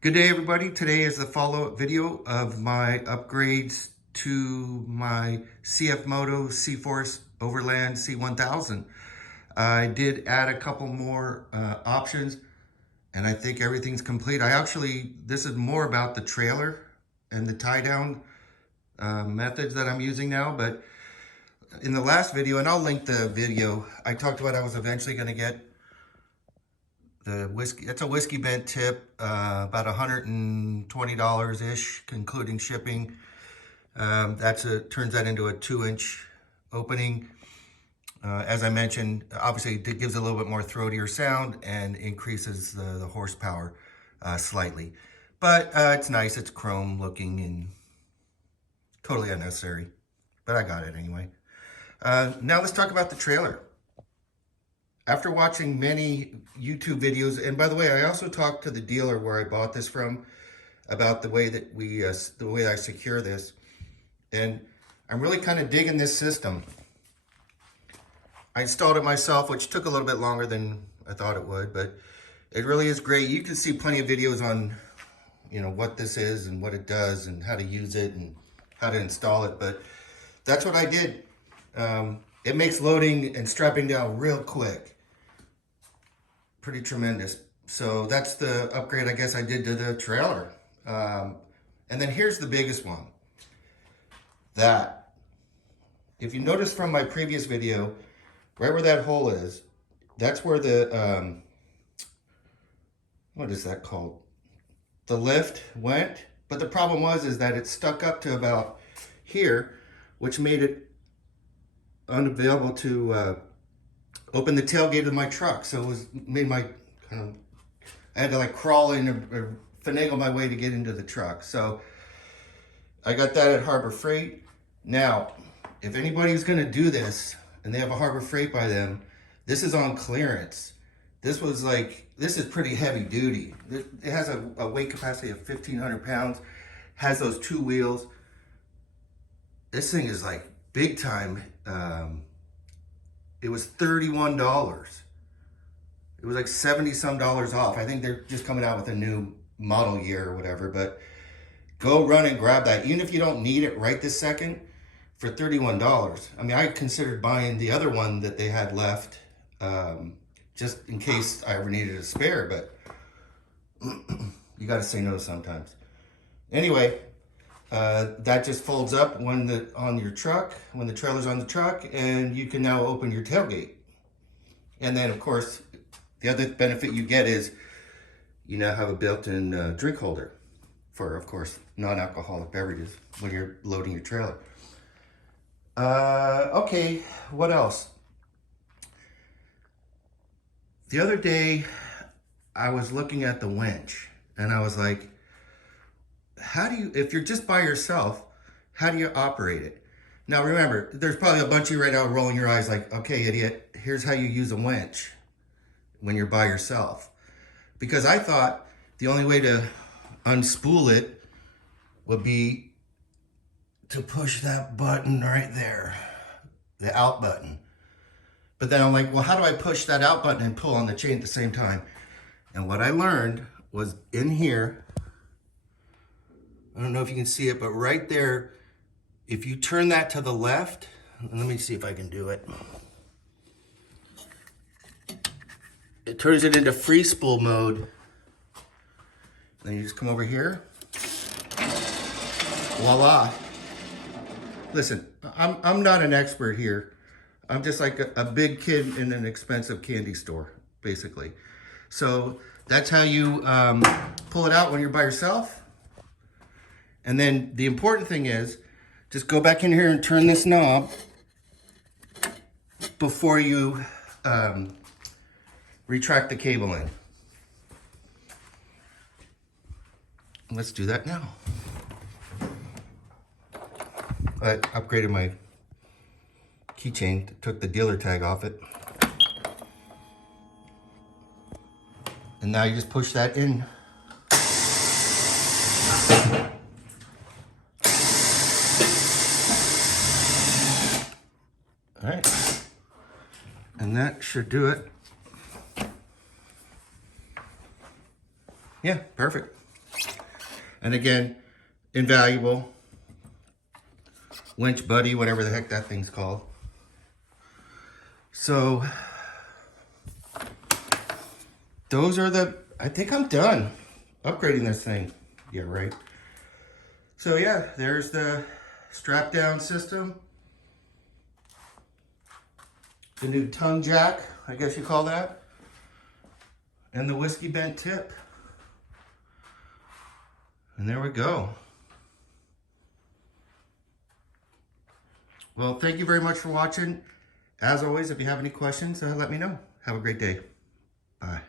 Good day, everybody. Today is the follow-up video of my upgrades to my CFMOTO CFORCE Overland C1000. I did add a couple more options, and I think everything's complete. This is more about the trailer and the tie-down methods that I'm using now, but in the last video, and I'll link the video, I talked about I was eventually going to get the whiskey. It's a whiskey bent tip, about $120-ish, including shipping. Turns that into a 2-inch opening. As I mentioned, obviously it gives a little bit more throatier sound and increases the horsepower slightly. But it's nice, it's chrome looking and totally unnecessary. But I got it anyway. Now let's talk about the trailer. After watching many YouTube videos, and by the way, I also talked to the dealer where I bought this from about the way that the way I secure this, and I'm really kind of digging this system. I installed it myself, which took a little bit longer than I thought it would, but it really is great. You can see plenty of videos on, what this is and what it does and how to use it and how to install it, but that's what I did. It makes loading and strapping down real quick. Pretty tremendous. So that's the upgrade I guess I did to the trailer. And then here's the biggest one. If you notice from my previous video, right where that hole is, that's where the, what is that called? The lift went. But the problem is that it stuck up to about here, which made it unavailable to open the tailgate of my truck. So I had to crawl in or finagle my way to get into the truck. So I got that at Harbor Freight. Now, if anybody's gonna do this and they have a Harbor Freight by them, this is on clearance. This is pretty heavy duty. It has a weight capacity of 1,500 pounds, has those 2 wheels. This thing is big time. It was $31. It was $70 some off. I think they're just coming out with a new model year or whatever, but go run and grab that. Even if you don't need it right this second, for $31. I mean, I considered buying the other one that they had left, just in case I ever needed a spare, but you gotta say no sometimes. Anyway, that just folds up on your truck, when the trailer's on the truck, and you can now open your tailgate. And then, of course, the other benefit you get is you now have a built-in drink holder for, of course, non-alcoholic beverages when you're loading your trailer. Okay, what else? The other day, I was looking at the winch, and I was like, if you're just by yourself, how do you operate it? Now remember, there's probably a bunch of you right now rolling your eyes like, okay, idiot, here's how you use a winch when you're by yourself. Because I thought the only way to unspool it would be to push that button right there, the out button. But then I'm like, well, how do I push that out button and pull on the chain at the same time? And what I learned was in here, I don't know if you can see it, but right there, if you turn that to the left, let me see if I can do it. It turns it into free spool mode. Then you just come over here. Voila. Listen, I'm not an expert here. I'm just like a big kid in an expensive candy store, basically. So that's how you pull it out when you're by yourself. And then the important thing is, just go back in here and turn this knob before you retract the cable in. Let's do that now. I upgraded my keychain, took the dealer tag off it. And now you just push that in. All right, and that should do it. Yeah, perfect. And again, invaluable. Winch Buddy, whatever the heck that thing's called. So those are I think I'm done upgrading this thing. Yeah, right. So yeah, there's the strap down system. The new tongue jack, I guess you call that. And the whiskey bent tip. And there we go. Well, thank you very much for watching. As always, if you have any questions, let me know. Have a great day. Bye.